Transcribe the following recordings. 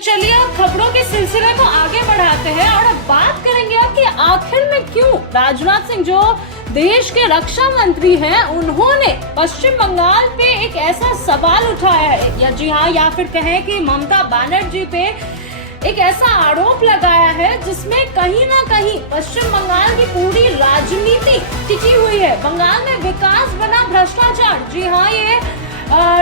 चलिए अब खबरों के सिलसिले को आगे बढ़ाते हैं और अब बात करेंगे कि आखिर में क्यों राजनाथ सिंह जो देश के रक्षा मंत्री हैं, उन्होंने पश्चिम बंगाल पे एक ऐसा सवाल उठाया है, या जी हाँ, या फिर कहें कि ममता बनर्जी पे एक ऐसा आरोप लगाया है जिसमें कहीं ना कहीं पश्चिम बंगाल की पूरी राजनीति टिकी हुई है। बंगाल में विकास बना भ्रष्टाचार। जी हाँ, ये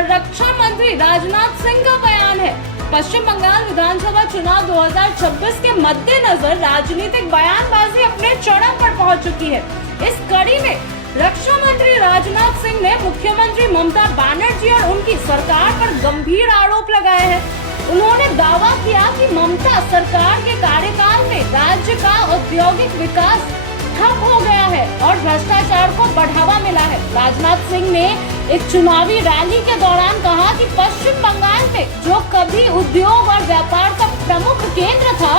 रक्षा मंत्री राजनाथ सिंह का बयान है। पश्चिम बंगाल विधानसभा चुनाव 2026 के मद्देनजर राजनीतिक बयानबाजी अपने चरम पर पहुंच चुकी है। इस कड़ी में रक्षा मंत्री राजनाथ सिंह ने मुख्यमंत्री ममता बनर्जी और उनकी सरकार पर गंभीर आरोप लगाए हैं। उन्होंने दावा किया कि ममता सरकार के कार्यकाल में राज्य का औद्योगिक विकास ठप हो गया है और भ्रष्टाचार को बढ़ावा मिला है। राजनाथ सिंह ने एक चुनावी रैली के दौरान कहा कि पश्चिम बंगाल में जो कभी उद्योग और व्यापार का प्रमुख केंद्र था,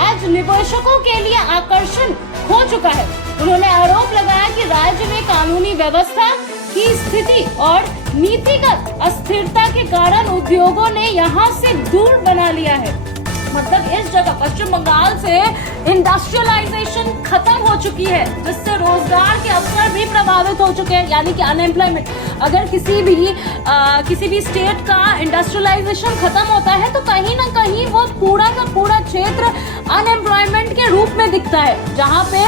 आज निवेशकों के लिए आकर्षण हो चुका है। उन्होंने आरोप लगाया कि राज्य में कानूनी व्यवस्था की स्थिति और नीतिगत अस्थिरता के कारण उद्योगों ने यहां से दूर बना लिया है। मतलब इस जगह पश्चिम बंगाल से इंडस्ट्रियलाइजेशन खत्म हो चुकी है, जिससे रोजगार के अवसर भी प्रभावित हो चुके हैं, यानी कि अनएम्प्लॉयमेंट। अगर किसी भी स्टेट का इंडस्ट्रियलाइजेशन खत्म होता है तो कहीं ना कहीं वो पूरा का पूरा क्षेत्र अनएम्प्लॉयमेंट के रूप में दिखता है, जहाँ पे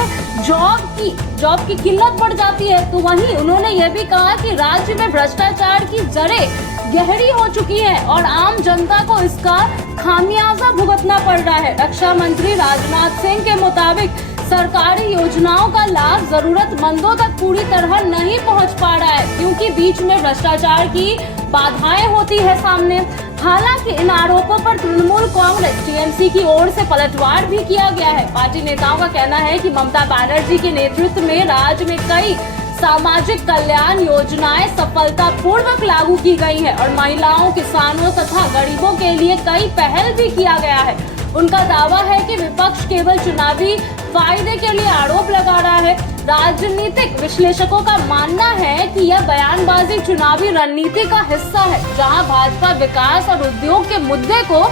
जॉब की किल्लत बढ़ जाती है। तो वहीं उन्होंने ये भी कहा कि राज्य में भ्रष्टाचार की जड़ें गहरी हो चुकी है और आम जनता को इसका खामियाजा भुगतना पड़ रहा है। रक्षा मंत्री राजनाथ सिंह के मुताबिक सरकारी योजनाओं का लाभ जरूरतमंदों तक पूरी तरह नहीं पहुंच पा रहा है, क्योंकि बीच में भ्रष्टाचार की बाधाएं होती है सामने। हालांकि इन आरोपों पर तृणमूल कांग्रेस टीएमसी की ओर से पलटवार भी किया गया है। पार्टी नेताओं का कहना है कि ममता बनर्जी के नेतृत्व में राज्य में कई सामाजिक कल्याण योजनाएं सफलतापूर्वक लागू की गई है और महिलाओं, किसानों तथा गरीबों के लिए कई पहल भी किया गया है। उनका दावा है कि विपक्ष केवल चुनावी फायदे के लिए आरोप लगा रहा है। राजनीतिक विश्लेषकों का मानना है कि यह बयानबाजी चुनावी रणनीति का हिस्सा है, जहां भाजपा विकास और उद्योग के मुद्दे को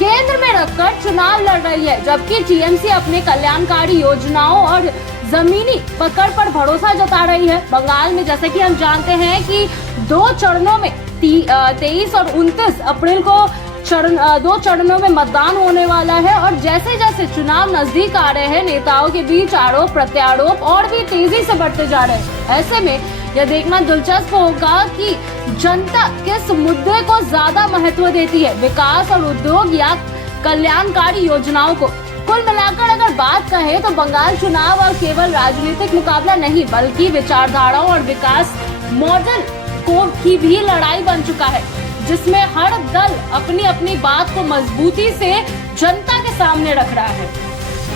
केंद्र में रखकर चुनाव लड़ रही है, जबकि टीएमसी अपने कल्याणकारी योजनाओं और जमीनी पकड़ पर भरोसा जता रही है। बंगाल में जैसे कि हम जानते हैं कि 2 चरणों में 23 और 29 अप्रैल को 2 चरणों में मतदान होने वाला है और जैसे जैसे चुनाव नजदीक आ रहे हैं, नेताओं के बीच आरोप प्रत्यारोप और भी तेजी से बढ़ते जा रहे हैं। ऐसे में यह देखना दिलचस्प होगा कि जनता किस मुद्दे को ज्यादा महत्व देती है, विकास और उद्योग या कल्याणकारी योजनाओं को। कुल मिलाकर अगर बात कहें तो बंगाल चुनाव और केवल राजनीतिक मुकाबला नहीं, बल्कि विचारधाराओं और विकास मॉडल की भी लड़ाई बन चुका है, जिसमें हर दल अपनी अपनी बात को मजबूती से जनता के सामने रख रहा है।